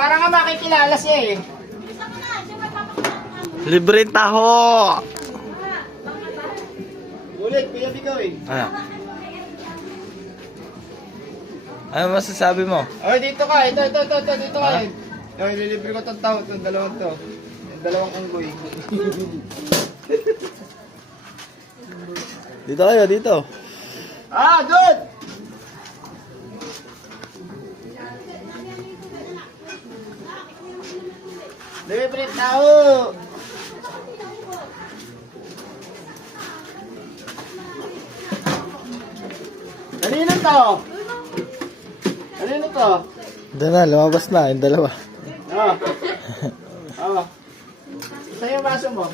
para nga makikilala siya eh. Libre taho! Ulit, kuya Bigaw eh. Ano masasabi mo? Oh, dito ka. Ito, dito ka. Oh, ililibre ko itong tao, itong dalawang to. Yung dalawang unggoy. Dito kayo, dito. Ah, good! Libre tao! Kanino to? Kanino to? Doon na, lumabas na, yung dalawa. Oh. Oh. Saan yung baso mo?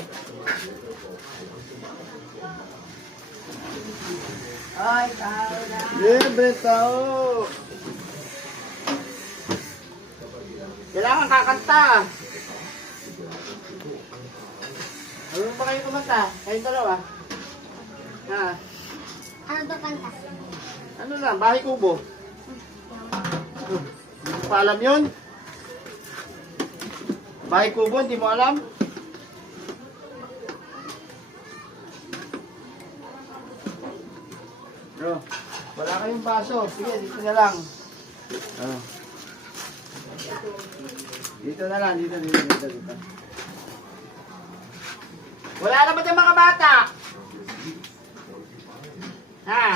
Ay, tao na. Libre tao. Kailangan kakanta. Ano ba kayo kumanta? Kayong dalawa? Ha? Ano ba kanta? Ano lang, Bahay Kubo. Hindi mo pa alam yun? Bahay Kubo, hindi mo alam? Bro, wala kayong baso. Sige, dito na lang. Oh. Dito na lang, dito. Wala naman yung mga bata. Ha?